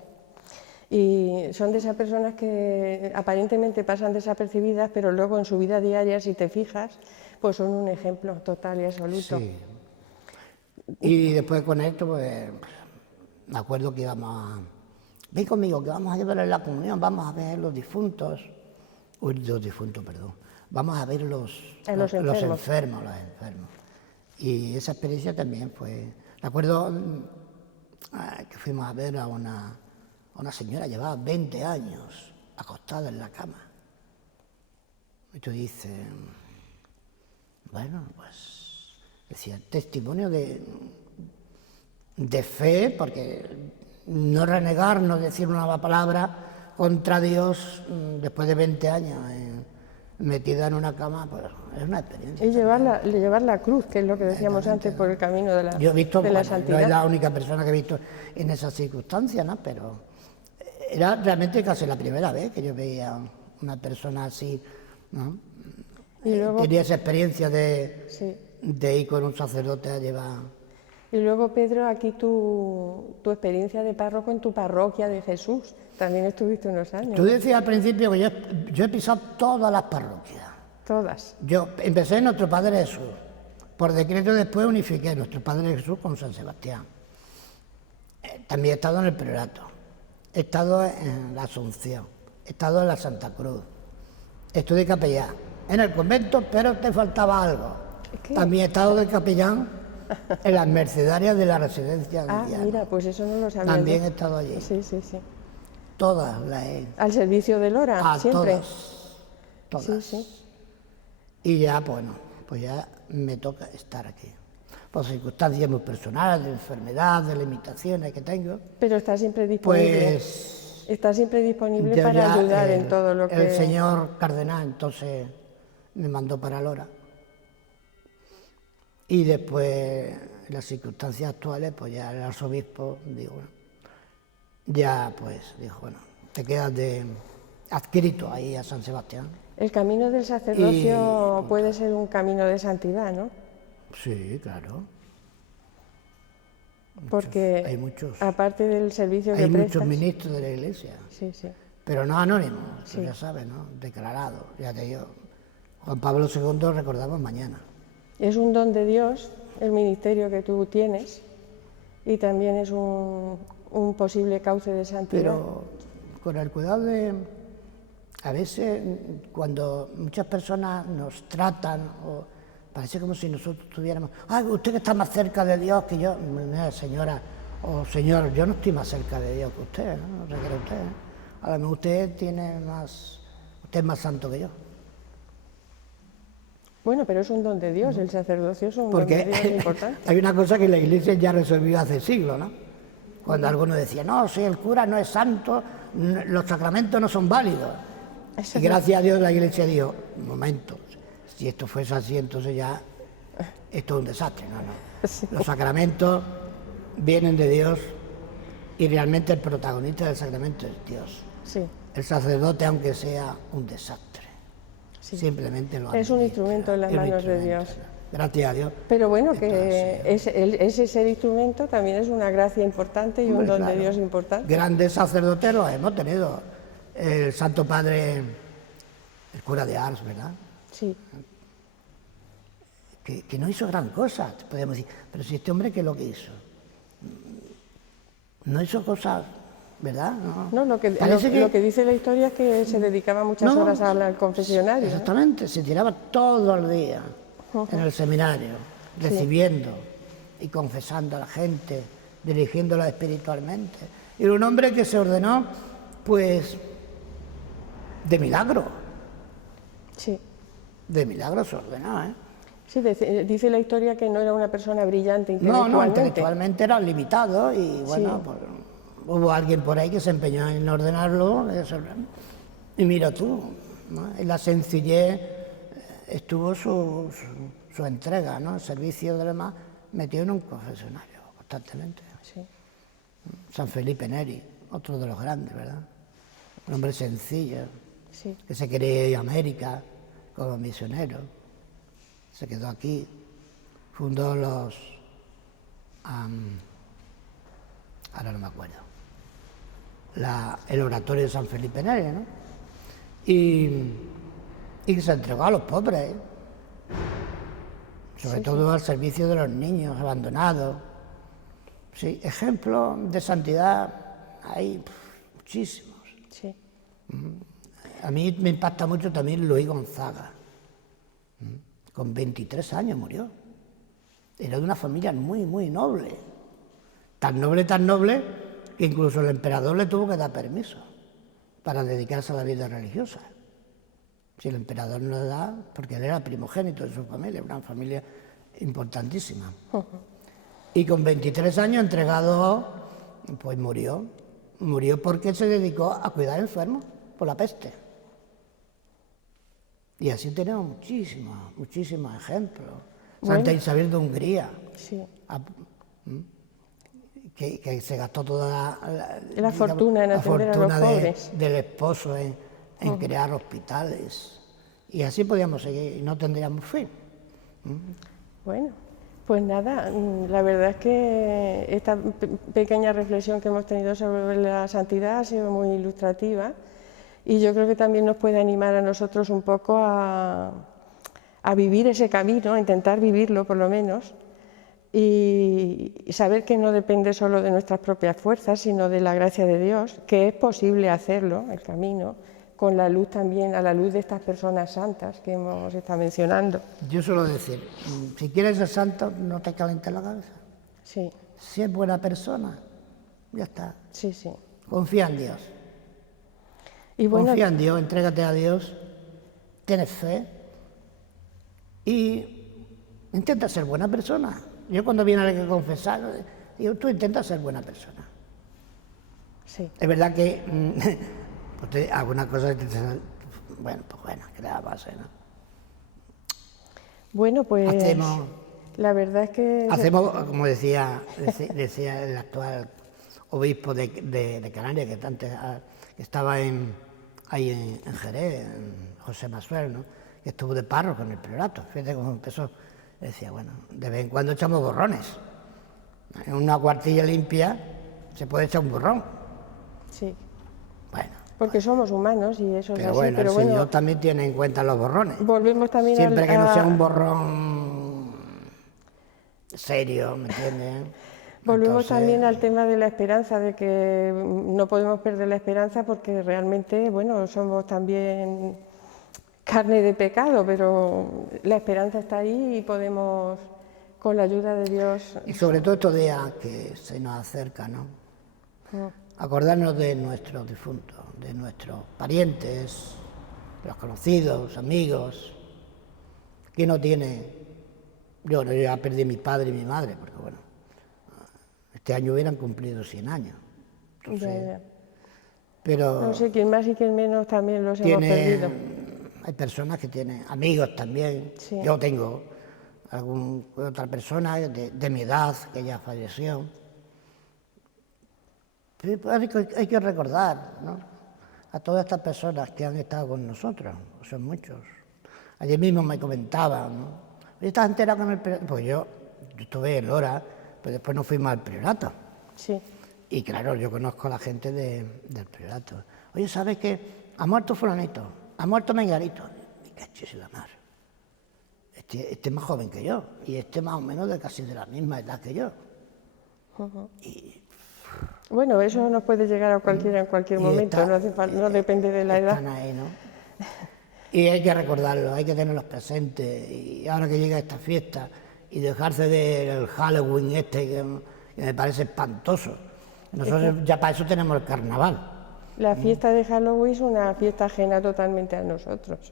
Y son de esas personas que aparentemente pasan desapercibidas, pero luego en su vida diaria, si te fijas, pues son un ejemplo total y absoluto. Sí. Y después con esto, pues, me acuerdo que íbamos a... Ven conmigo, que vamos a llevarle la comunión, vamos a ver los difuntos. Uy, los difuntos, perdón. Vamos a ver los enfermos. Y esa experiencia también fue... Me acuerdo que fuimos a ver a una señora, llevaba 20 años acostada en la cama. Y tú dices, bueno, pues, decía, testimonio de fe, porque no renegar, no decir una mala palabra contra Dios después de 20 años metida en una cama, pues es una experiencia. Y llevar la cruz, que es lo que decíamos antes, por el camino de la, Yo he visto, de la bueno, santidad. no es la única persona que he visto en esas circunstancias, ¿no? Pero era realmente casi la primera vez que yo veía una persona así, ¿no? Y luego- Tenía esa experiencia Sí. de ir con un sacerdote a llevar... Y luego, Pedro, aquí tu experiencia de párroco en tu parroquia de Jesús, también estuviste unos años. Tú decías al principio que yo he pisado todas las parroquias. Todas. Yo empecé en Nuestro Padre Jesús. Por decreto después unifiqué Nuestro Padre Jesús con San Sebastián. También he estado en el Priorato. He estado en la Asunción. He estado en la Santa Cruz. Estuve de capellán en el convento, pero te faltaba algo. ¿Qué? También he estado de capellán en las mercedarias de la residencia Ah, Guillana. mira, pues eso no lo sabía. También yo. he estado allí. Sí, sí, sí. Todas las he... Al servicio de Lora, A siempre. todas. Sí, sí. Y ya, bueno, pues ya me toca estar aquí. Por circunstancias muy personales, de enfermedad, de limitaciones que tengo, Pero está siempre disponible. pues Está siempre disponible yo para ya, ayudar en todo lo que... el señor cardenal entonces me mandó para Lora. Y después, en las circunstancias actuales, pues ya el arzobispo, digo, bueno, ya pues dijo, bueno, te quedas adscrito ahí a San Sebastián. El camino del sacerdocio puede ser un camino de santidad, ¿no? Sí, claro. Porque hay muchos. aparte del servicio que Hay prestas... muchos ministros de la Iglesia. Sí, sí. pero no anónimo, Sí. ya sabes, ¿no? Declarado, ya te digo. Juan Pablo II recordamos mañana. Es un don de Dios el ministerio que tú tienes y también es un posible cauce de santidad. Pero con el cuidado de... A veces, cuando muchas personas nos tratan, o parece como si nosotros tuviéramos... ¡Ay, usted que está más cerca de Dios que yo! Mira, señora o señor, yo no estoy más cerca de Dios que usted, ¿no? No se cree usted, ¿eh? A lo mejor usted tiene más... Usted es más santo que yo. Bueno, pero es un don de Dios, el sacerdocio es un don de Dios Porque importante. hay una cosa que la Iglesia ya resolvió hace siglos, ¿no? Cuando algunos decían, no, si el cura no es santo, los sacramentos no son válidos. Eso Y es- gracias a Dios la Iglesia dijo, un momento, si esto fuese así, entonces ya esto es un desastre. No, no. Sí. Los sacramentos vienen de Dios y realmente el protagonista del sacramento es Dios. Sí, El sacerdote, aunque sea un desastre, sí. simplemente lo Es un administra. instrumento en las Es un manos de instrumento. Dios. Gracias a Dios. Pero bueno, que ese ser instrumento también es una gracia importante y un Hombre, don claro. de Dios importante. Grandes sacerdotes los hemos tenido. El Santo Padre, el cura de Ars, ¿verdad? Sí, Que no hizo gran cosa, podemos decir. Pero si este hombre, ¿qué es lo que hizo? No hizo cosas, ¿verdad? no, lo que dice la historia es que se dedicaba muchas No, horas al confesionario. ¿no? Exactamente, se tiraba todo el día en el seminario, recibiendo y confesando a la gente, dirigiéndola espiritualmente. Y era un hombre que se ordenó, pues, de milagro. Sí, De milagro se ordenó, ¿eh? sí, dice la historia que no era una persona brillante No, intelectualmente. intelectualmente era limitado y bueno, Sí. pues, hubo alguien por ahí que se empeñó en ordenarlo y mira tú, ¿no? En la sencillez estuvo su entrega, ¿no? El servicio de los demás metido en un confesionario constantemente. Sí, San Felipe Neri, otro de los grandes, ¿verdad? Un hombre sencillo, sí, que se quería ir a América como misionero. Se quedó aquí, fundó los... ahora no me acuerdo. El oratorio de San Felipe Neri, ¿no? Y que se entregó a los pobres, ¿eh? Sobre todo al servicio de los niños abandonados. Sí, ejemplos de santidad hay muchísimos. sí, A mí me impacta mucho también Luis Gonzaga. Con 23 años murió. Era de una familia muy, muy noble. Tan noble, que incluso el emperador le tuvo que dar permiso para dedicarse a la vida religiosa. Si el emperador no le da, porque él era primogénito de su familia, una familia importantísima. Y con 23 años entregado, pues murió. Murió porque se dedicó a cuidar enfermos por la peste. Y así tenemos muchísimos ejemplos. Santa Bueno. Isabel de Hungría, sí. que se gastó toda La fortuna en atender a los pobres. del esposo en crear hospitales. Y así podíamos seguir y no tendríamos fin. Bueno, pues nada, la verdad es que esta pequeña reflexión que hemos tenido sobre la santidad ha sido muy ilustrativa y yo creo que también nos puede animar a nosotros un poco a vivir ese camino, a intentar vivirlo por lo menos, y saber que no depende solo de nuestras propias fuerzas, sino de la gracia de Dios, que es posible hacerlo, el camino, con la luz también, a la luz de estas personas santas que hemos estado mencionando. Yo suelo decir, si quieres ser santo, no te calientes la cabeza. Sí, Si es buena persona, ya está. sí, sí. Confía en Dios. Y bueno, Confía en Dios, entrégate a Dios, tienes fe y intenta ser buena persona. Yo cuando viene alguien a confesar, digo, tú intenta ser buena persona. sí. Es verdad que algunas cosas, bueno, que le da pase, ¿no? Bueno, pues la verdad es que... Hacemos, como decía el actual obispo de Canarias, que antes estaba ahí en Jerez, José Masuel, ¿no? Que estuvo de párroco en el priorato. Fíjate cómo empezó. Decía, bueno, de vez en cuando echamos borrones. En una cuartilla limpia se puede echar un borrón. Sí. Bueno, porque somos humanos y eso es Pero así. bueno, Pero el bueno, Señor también tiene en cuenta los borrones. volvemos también Siempre que no sea un borrón serio, ¿me entiendes? volvemos Entonces, también al tema de la esperanza, de que no podemos perder la esperanza porque realmente, bueno, somos también carne de pecado, pero la esperanza está ahí y podemos, con la ayuda de Dios... y sobre todo estos días que se nos acercan, ¿no? Acordarnos de nuestros difuntos, de nuestros parientes, los conocidos, amigos. ¿Quién no tiene? Yo ya perdí a mi padre y mi madre, porque bueno, este año hubieran cumplido 100 años. Entonces, Ya. pero No sé, quién más y quién menos también los hemos perdido. hay personas que tienen amigos también. Sí. Yo tengo otra persona de mi edad que ya falleció. Sí, pues hay que recordar, ¿no?, a todas estas personas que han estado con nosotros, son muchos. Ayer mismo me comentaban, ¿no?, ¿estás enterado con el priorato? Pues yo estuve en Lora, pero después nos fuimos al priorato. Sí. Y claro, yo conozco a la gente del priorato. Oye, ¿sabes qué? Ha muerto fulanito, ha muerto menganito. Me cachis la mar. Este es más joven que yo, y este más o menos casi de la misma edad que yo. Bueno, eso nos puede llegar a cualquiera en cualquier momento, no depende de la edad. Están ahí, ¿no? Y hay que recordarlos, hay que tenerlos presentes. Y ahora que llega esta fiesta y dejarse del Halloween que me parece espantoso. Nosotros ya para eso tenemos el carnaval. La fiesta de Halloween es una fiesta ajena totalmente a nosotros.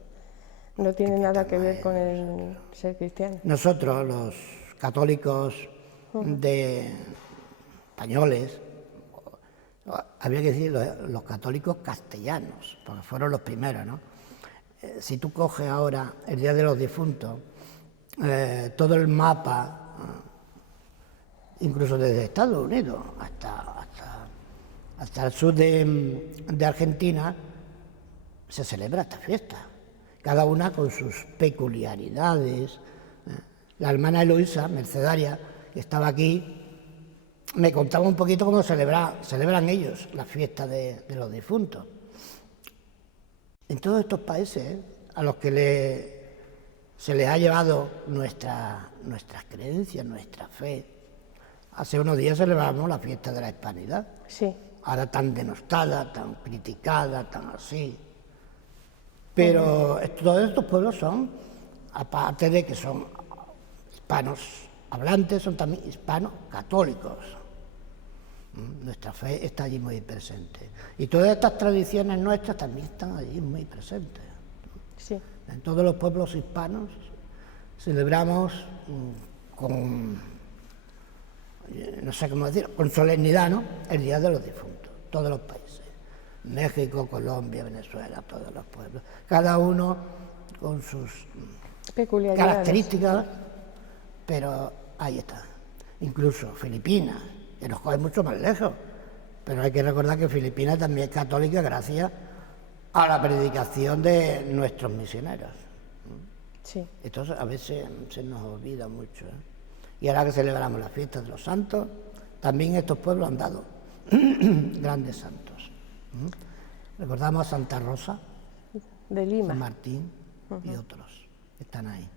No tiene nada que ver con el ser cristiano. Nosotros, los católicos españoles, había que decir los católicos castellanos, porque fueron los primeros, ¿no? Si tú coges ahora el Día de los Difuntos, todo el mapa, incluso desde Estados Unidos hasta el sur de Argentina, se celebra esta fiesta, cada una con sus peculiaridades. La hermana Eloísa, mercedaria, que estaba aquí, me contaba un poquito cómo celebran ellos la fiesta de los difuntos. En todos estos países a los que se les ha llevado nuestras creencias, nuestra fe. Hace unos días celebramos la fiesta de la Hispanidad. Sí. Ahora tan denostada, tan criticada, tan así. Pero todos estos pueblos son, aparte de que son hispanos hablantes, son también hispanos católicos. Nuestra fe está allí muy presente. Y todas estas tradiciones nuestras también están allí muy presentes. Sí. En todos los pueblos hispanos celebramos con, no sé cómo decir, con solemnidad, ¿no?, el Día de los Difuntos. Todos los países. México, Colombia, Venezuela, todos los pueblos. Cada uno con sus características, pero ahí está. Incluso Filipinas, que nos coge mucho más lejos, pero hay que recordar que Filipinas también es católica gracias a la predicación de nuestros misioneros. Sí. Entonces a veces se nos olvida mucho, ¿eh? Y ahora que celebramos las fiestas de los santos, también estos pueblos han dado grandes santos. Recordamos a Santa Rosa de Lima, San Martín y otros que están ahí.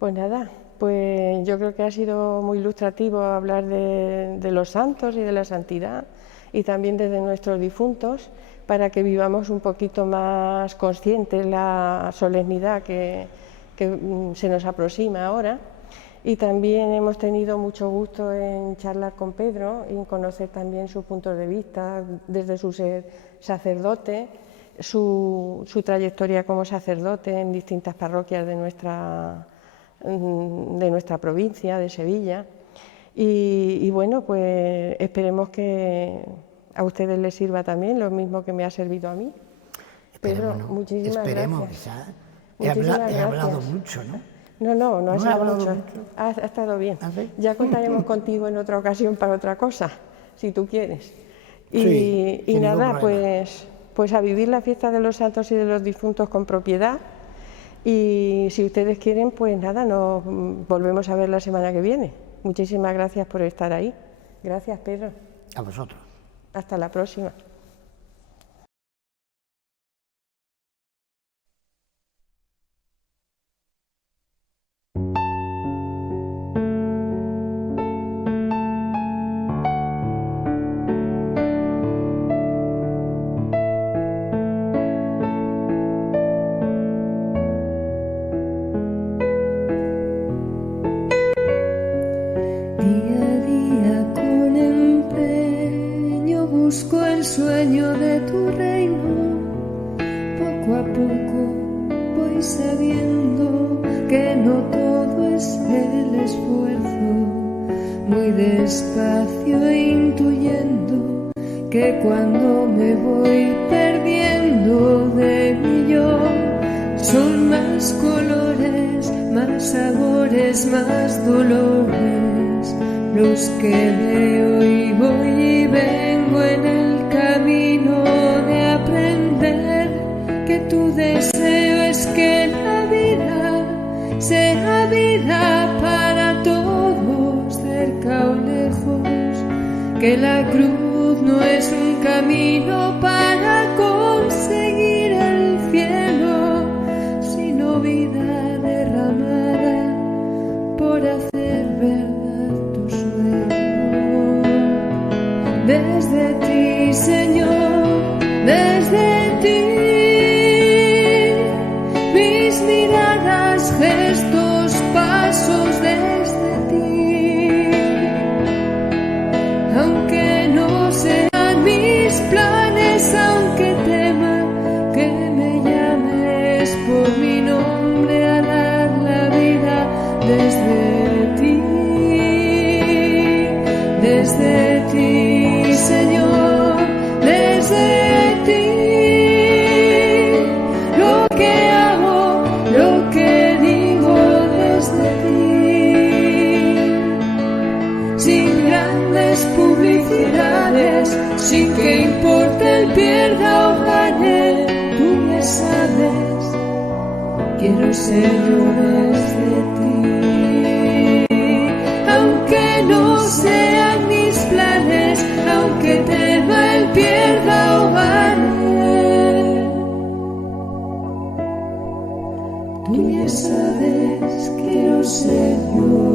Pues nada, pues yo creo que ha sido muy ilustrativo hablar de los santos y de la santidad y también de nuestros difuntos, para que vivamos un poquito más conscientes la solemnidad que se nos aproxima ahora. Y también hemos tenido mucho gusto en charlar con Pedro y en conocer también sus puntos de vista desde su ser sacerdote, su trayectoria como sacerdote en distintas parroquias de nuestra provincia, de Sevilla. Y bueno, pues esperemos que a ustedes les sirva también lo mismo que me ha servido a mí. Pedro, muchísimas gracias. He hablado mucho, ¿no? No has hablado mucho. mucho. Ha estado bien. ¿Ah, sí? Ya contaremos contigo en otra ocasión para otra cosa, si tú quieres. Sí, y sin nada, ningún problema. pues a vivir la fiesta de los santos y de los difuntos con propiedad. Y si ustedes quieren, pues nada, nos volvemos a ver la semana que viene. Muchísimas gracias por estar ahí. Gracias, Pedro. A vosotros. Hasta la próxima. sueño de tu reino. Poco a poco voy sabiendo que no todo es el esfuerzo. Muy despacio intuyendo que cuando me voy perdiendo de mi yo, son más colores, más sabores, más dolores los que de hoy voy y vengo en el camino de aprender que tu deseo es que la vida sea vida para todos, cerca o lejos, que la cruz no es un camino para conseguir el cielo, sino vida derramada por hacer verdad tu sueño. Desde ti, Señor, desde ti, mis miradas, gestos, pasos desde ti, aunque no sean mis planes, aunque tema que me llames por mi nombre a dar la vida desde ti, Señor, desde ti, lo que hago, lo que digo desde ti, sin grandes publicidades, sin que importe el pierda o gane, tú me sabes, quiero ser yo desde ti, aunque no sean mis planes, aunque tema el pierda o gane, tú ya sabes, quiero ser yo.